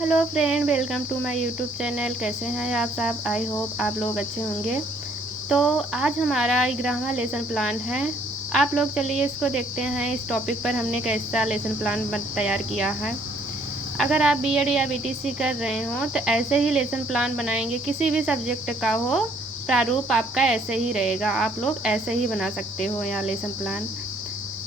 Hello friend, welcome to my YouTube channel. कैसे हैं आप सब? आई होप आप लोग अच्छे होंगे। तो आज हमारा ग्रामर लेसन प्लान है। आप लोग चलिए इसको देखते हैं। इस टॉपिक पर हमने कैसा लेसन प्लान तैयार किया है। अगर आप बीएड या बीटीसी कर रहे हो तो ऐसे ही लेसन प्लान बनाएंगे। किसी भी सब्जेक्ट का हो, प्रारूप आपका ऐसे ही रहेगा। आप लोग ऐसे ही बना सकते हो यहाँ लेसन प्लान।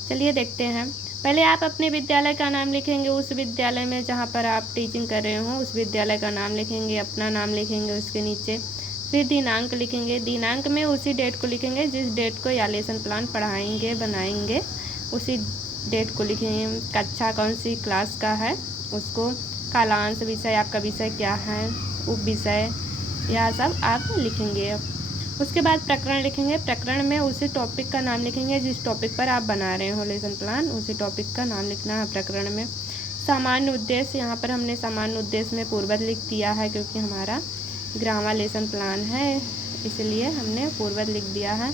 चलिए देखते हैं। पहले आप अपने विद्यालय का नाम लिखेंगे। उस विद्यालय में जहाँ पर आप टीचिंग कर रहे हो उस विद्यालय का नाम लिखेंगे, अपना नाम लिखेंगे उसके नीचे। फिर दिनांक लिखेंगे। दिनांक में उसी डेट को लिखेंगे जिस डेट को या लेसन प्लान पढ़ाएंगे बनाएंगे, उसी डेट को लिखेंगे। कक्षा कौन सी क्लास का है उसको, कालांश, विषय आपका विषय क्या है, उप विषय, यह सब आप लिखेंगे। उसके बाद प्रकरण लिखेंगे। प्रकरण में उसी टॉपिक का नाम लिखेंगे जिस टॉपिक पर आप बना रहे हो लेसन प्लान, उसी टॉपिक का नाम लिखना है प्रकरण में। सामान्य उद्देश्य, यहाँ पर हमने सामान्य उद्देश्य में पूर्वज लिख दिया है क्योंकि हमारा ग्रामर लेसन प्लान है, इसलिए हमने पूर्वज लिख दिया है।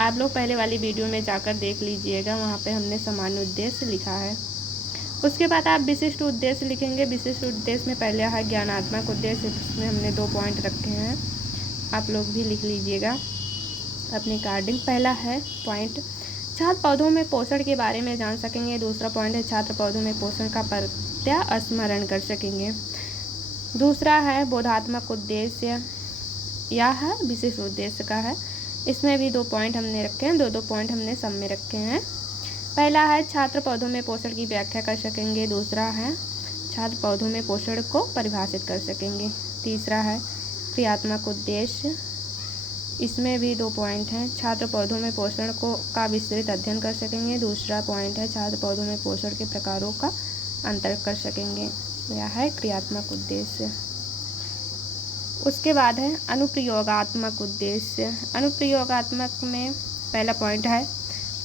आप लोग पहले वाली वीडियो में जाकर देख लीजिएगा, वहाँ पर हमने सामान्य उद्देश्य लिखा है। उसके बाद आप विशिष्ट उद्देश्य लिखेंगे। विशिष्ट उद्देश्य में पहले है ज्ञानात्मक उद्देश्य, इसमें हमने 2 पॉइंट रखे हैं, आप लोग भी लिख लीजिएगा अपने अकॉर्डिंग। पहला है पॉइंट, छात्र पौधों में पोषण के बारे में जान सकेंगे। दूसरा पॉइंट है छात्र पौधों में पोषण का प्रत्यास्मरण कर सकेंगे। दूसरा है बोधात्मक उद्देश्य, यह विशेष उद्देश्य का है। इसमें भी 2 पॉइंट हमने रखे हैं, 2 पॉइंट हमने सब में रखे हैं। पहला है छात्र पौधों में पोषण की व्याख्या कर सकेंगे। दूसरा है छात्र पौधों में पोषण को परिभाषित कर सकेंगे। तीसरा है क्रियात्मक उद्देश्य, इसमें भी 2 पॉइंट हैं। छात्र पौधों में पोषण का विस्तृत अध्ययन कर सकेंगे। दूसरा पॉइंट है छात्र पौधों में पोषण के प्रकारों का अंतर कर सकेंगे, यह है क्रियात्मक उद्देश्य। उसके बाद है अनुप्रयोगात्मक उद्देश्य। अनुप्रयोगात्मक में पहला पॉइंट है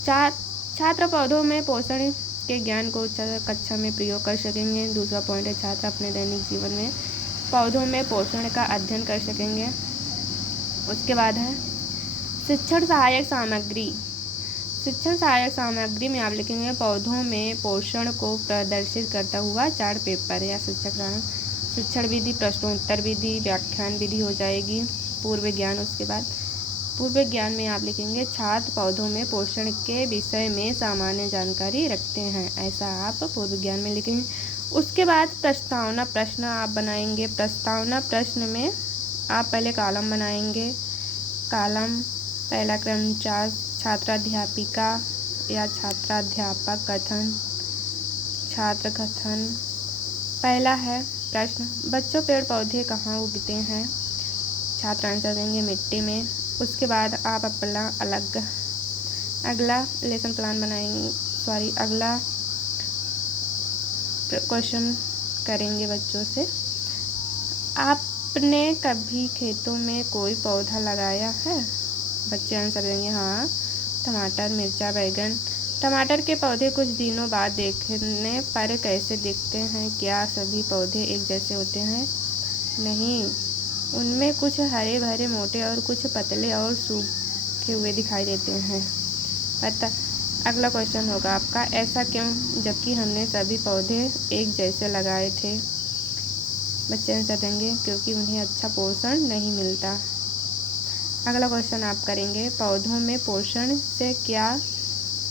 छात्र पौधों में पोषण के ज्ञान को कक्षा में प्रयोग कर सकेंगे। दूसरा पॉइंट है छात्र अपने दैनिक जीवन में पौधों में पोषण का अध्ययन कर सकेंगे। उसके बाद है शिक्षण सहायक सामग्री। शिक्षण सहायक सामग्री में आप लिखेंगे पौधों में पोषण को प्रदर्शित करता हुआ चार्ट पेपर या शिक्षण विधि, प्रश्नोत्तर विधि, व्याख्यान विधि हो जाएगी। पूर्व ज्ञान, उसके बाद पूर्व ज्ञान में आप लिखेंगे छात्र पौधों में पोषण के विषय में सामान्य जानकारी रखते हैं, ऐसा आप पूर्व ज्ञान में लिखेंगे। उसके बाद प्रस्तावना प्रश्न आप बनाएंगे। प्रस्तावना प्रश्न में आप पहले कॉलम बनाएंगे। कॉलम पहला क्रमचार छात्राध्यापिका या छात्राध्यापक कथन, छात्र कथन। पहला है प्रश्न, बच्चों पेड़ पौधे कहाँ उगते हैं? छात्र आंसर देंगे मिट्टी में। उसके बाद आप अपना अगला लेसन प्लान बनाएंगे, अगला क्वेश्चन करेंगे बच्चों से, आपने कभी खेतों में कोई पौधा लगाया है? बच्चे आंसर देंगे हाँ, टमाटर, मिर्चा, बैगन। टमाटर के पौधे कुछ दिनों बाद देखने पर कैसे दिखते हैं? क्या सभी पौधे एक जैसे होते हैं? नहीं, उनमें कुछ हरे भरे मोटे और कुछ पतले और सूखे हुए दिखाई देते हैं। अगला क्वेश्चन होगा आपका, ऐसा क्यों जबकि हमने सभी पौधे एक जैसे लगाए थे? बच्चे आंसर देंगे क्योंकि उन्हें अच्छा पोषण नहीं मिलता। अगला क्वेश्चन आप करेंगे, पौधों में पोषण से क्या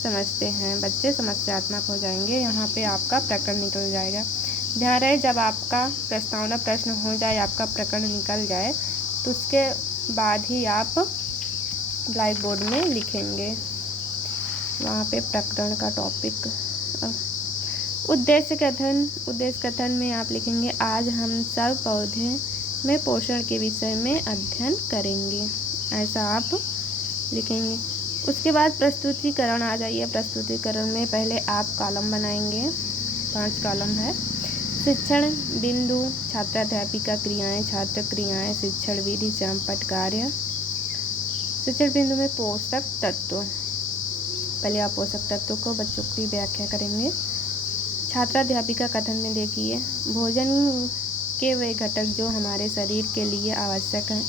समझते हैं? बच्चे समस्यात्मक हो जाएंगे, यहाँ पे आपका प्रकरण निकल जाएगा। ध्यान रहे, जब आपका प्रस्तावना प्रश्न हो जाए, आपका प्रकरण निकल जाए, तो उसके बाद ही आप ब्लैक बोर्ड में लिखेंगे वहाँ पे प्रकरण का टॉपिक। उद्देश्य कथन में आप लिखेंगे आज हम सब पौधे में पोषण के विषय में अध्ययन करेंगे, ऐसा आप लिखेंगे। उसके बाद प्रस्तुतिकरण आ जाइए। प्रस्तुतिकरण में पहले आप कॉलम बनाएंगे, 5 कॉलम है। शिक्षण बिंदु, छात्राध्यापिका क्रियाएं, छात्र क्रियाएं, शिक्षण विधि, चंपट कार्य। शिक्षण बिंदु में पोषक तत्व, पहले आप पोषक तत्व को बच्चों की व्याख्या करेंगे। छात्राध्यापिका कथन में देखिए, भोजन के वे घटक जो हमारे शरीर के लिए आवश्यक हैं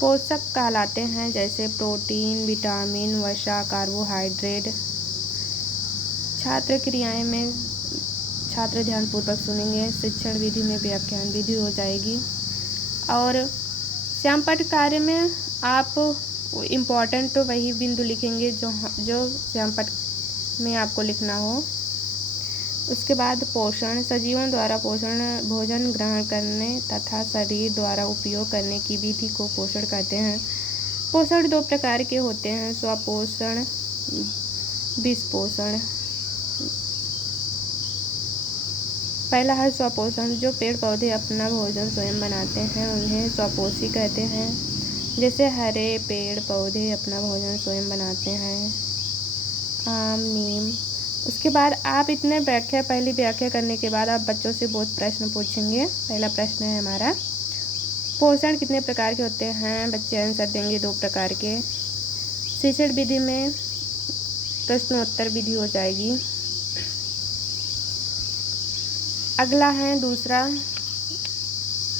पोषक कहलाते हैं, जैसे प्रोटीन, विटामिन, वसा, कार्बोहाइड्रेट। छात्र क्रियाएं में छात्र ध्यानपूर्वक सुनेंगे। शिक्षण विधि में व्याख्यान विधि हो जाएगी। और श्यामपट्ट कार्य में आप इम्पॉर्टेंट तो वही बिंदु लिखेंगे जो श्यामपट्ट में आपको लिखना हो। उसके बाद पोषण, सजीवों द्वारा पोषण भोजन ग्रहण करने तथा शरीर द्वारा उपयोग करने की विधि को पोषण कहते हैं। पोषण 2 प्रकार के होते हैं, स्वपोषण, विषपोषण। पहला है स्वपोषण। जो पेड़ पौधे अपना भोजन स्वयं बनाते हैं उन्हें स्वपोषी कहते हैं। जैसे हरे पेड़ पौधे अपना भोजन स्वयं बनाते हैं, आम, नीम। उसके बाद आप इतने पहली व्याख्या करने के बाद आप बच्चों से बहुत प्रश्न पूछेंगे। पहला प्रश्न है हमारा, पोषण कितने प्रकार के होते हैं? बच्चे आंसर देंगे 2 प्रकार के। शिक्षण विधि में प्रश्नोत्तर विधि हो जाएगी। अगला है दूसरा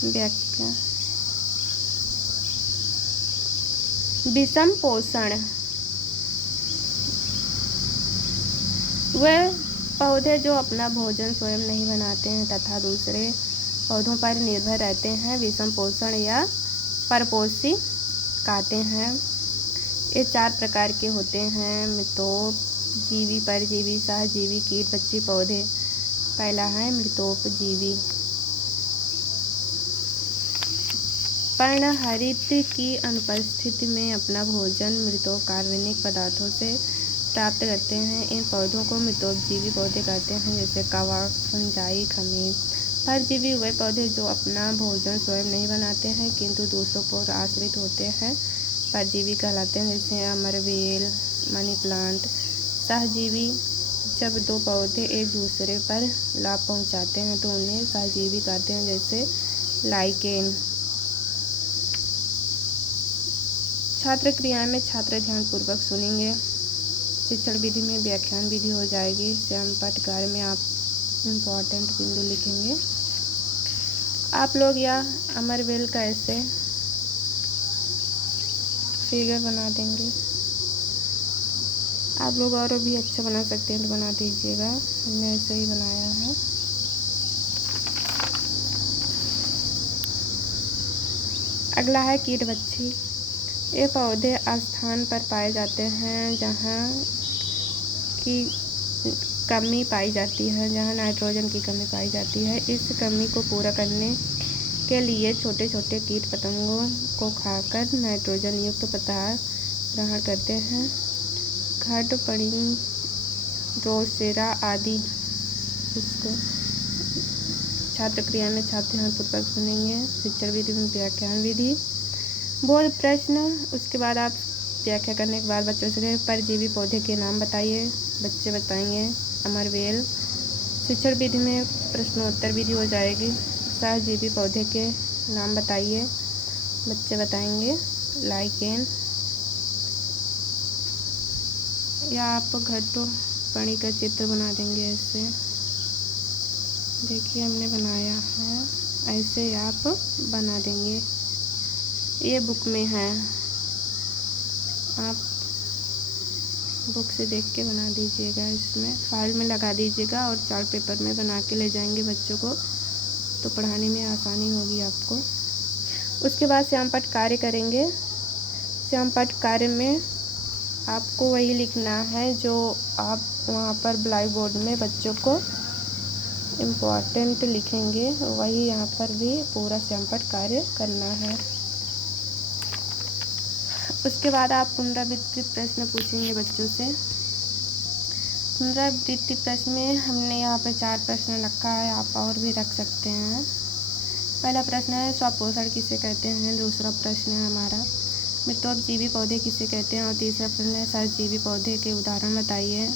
व्याख्या, विषम पोषण। वह पौधे जो अपना भोजन स्वयं नहीं बनाते हैं तथा दूसरे पौधों पर निर्भर रहते हैं, विषम पोषण या परपोषी कहते हैं। ये 4 प्रकार के होते हैं, मृतोप जीवी, परजीवी, सहजीवी, कीट, पक्षी, पौधे। पहला है मृतोप जीवी। पर्णहरित की अनुपस्थिति में अपना भोजन मृतोप कार्बनिक पदार्थों से प्राप्त करते हैं। इन पौधों को मृतोपजीवी पौधे कहते हैं, जैसे कवक, फंजाई, खमीर। परजीवी वे पौधे जो अपना भोजन स्वयं नहीं बनाते हैं किंतु दूसरों पर आश्रित होते हैं, परजीवी कहलाते हैं, जैसे अमरवेल, मनी प्लांट। सहजीवी, जब 2 पौधे एक दूसरे पर लाभ पहुंचाते हैं तो उन्हें सहजीवी कहते हैं, जैसे लाइकेन। छात्र क्रियाएं में छात्र ध्यानपूर्वक सुनेंगे। शिक्षण विधि में व्याख्यान विधि हो जाएगी। श्यामपट्ट कार्य में आप इम्पॉर्टेंट बिंदु लिखेंगे। आप लोग या अमरवेल का ऐसे फिगर बना देंगे। आप लोग और भी अच्छा बना सकते हैं तो बना दीजिएगा, हमने ऐसे ही बनाया है। अगला है कीटवच्छी। ये पौधे स्थान पर पाए जाते हैं जहाँ की कमी पाई जाती है, जहाँ नाइट्रोजन की कमी पाई जाती है। इस कमी को पूरा करने के लिए छोटे छोटे कीट पतंगों को खाकर नाइट्रोजन युक्त पदार्थ ग्रहण करते हैं। घट, पड़िंग, ड्रोसेरा आदि। इसको छात्र क्रिया में छात्र ध्यानपूर्वक सुनेंगे। शिक्षण विधि में व्याख्यान विधि, बोध प्रश्न। उसके बाद आप व्याख्या करने के बाद बच्चों से परजीवी पौधे के नाम बताइए। बच्चे बताएंगे अमरवेल। शिक्षण विधि में प्रश्नोत्तर विधि हो जाएगी। सहजीवी पौधे के नाम बताइए। बच्चे बताएंगे लाइकेन। या आप घटो पानी का चित्र बना देंगे ऐसे। देखिए हमने बनाया है, ऐसे आप बना देंगे। ये बुक में है, आप बुक से देख के बना दीजिएगा। इसमें फाइल में लगा दीजिएगा और चार्ट पेपर में बना के ले जाएंगे बच्चों को, तो पढ़ाने में आसानी होगी आपको। उसके बाद श्यामपट्ट कार्य करेंगे। श्यामपट्ट कार्य में आपको वही लिखना है जो आप वहाँ पर ब्लैक बोर्ड में बच्चों को इम्पोर्टेंट लिखेंगे, वही यहाँ पर भी पूरा श्यामपट्ट कार्य करना है। उसके बाद आप पुनरावृत्ति प्रश्न पूछेंगे बच्चों से। पुनरावृत्ति प्रश्न में हमने यहाँ पर 4 प्रश्न रखा है, आप और भी रख सकते हैं। पहला प्रश्न है स्वपोषण किसे कहते हैं। दूसरा प्रश्न है हमारा मृतोपजीवी पौधे किसे कहते हैं। और तीसरा प्रश्न है सहजीवी पौधे के उदाहरण बताइए।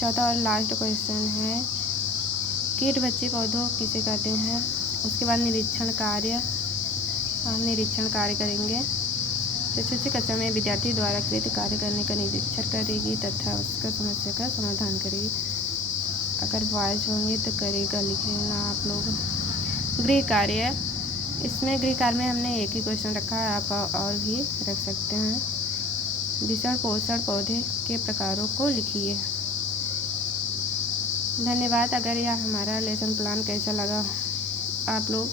चौथा और लास्ट क्वेश्चन है कीटभक्षी पौधों किसे कहते हैं। उसके बाद निरीक्षण कार्य, हम निरीक्षण कार्य करेंगे। चतुर्थ कक्षा में विद्यार्थी द्वारा कृत कार्य करने का निरीक्षण करेगी तथा उसका समस्या का समाधान करेगी। अगर बॉयज होंगे तो करेगा, लिखेगा आप लोग। गृह कार्य, इसमें गृह कार्य में हमने एक ही क्वेश्चन रखा है, आप और भी रख सकते हैं। विषण पोषण पौधे के प्रकारों को लिखिए। धन्यवाद। अगर यह हमारा लेसन प्लान कैसा लगा आप लोग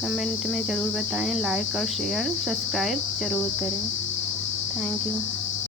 कमेंट में ज़रूर बताएं। लाइक और शेयर सब्सक्राइब ज़रूर करें। Thank you.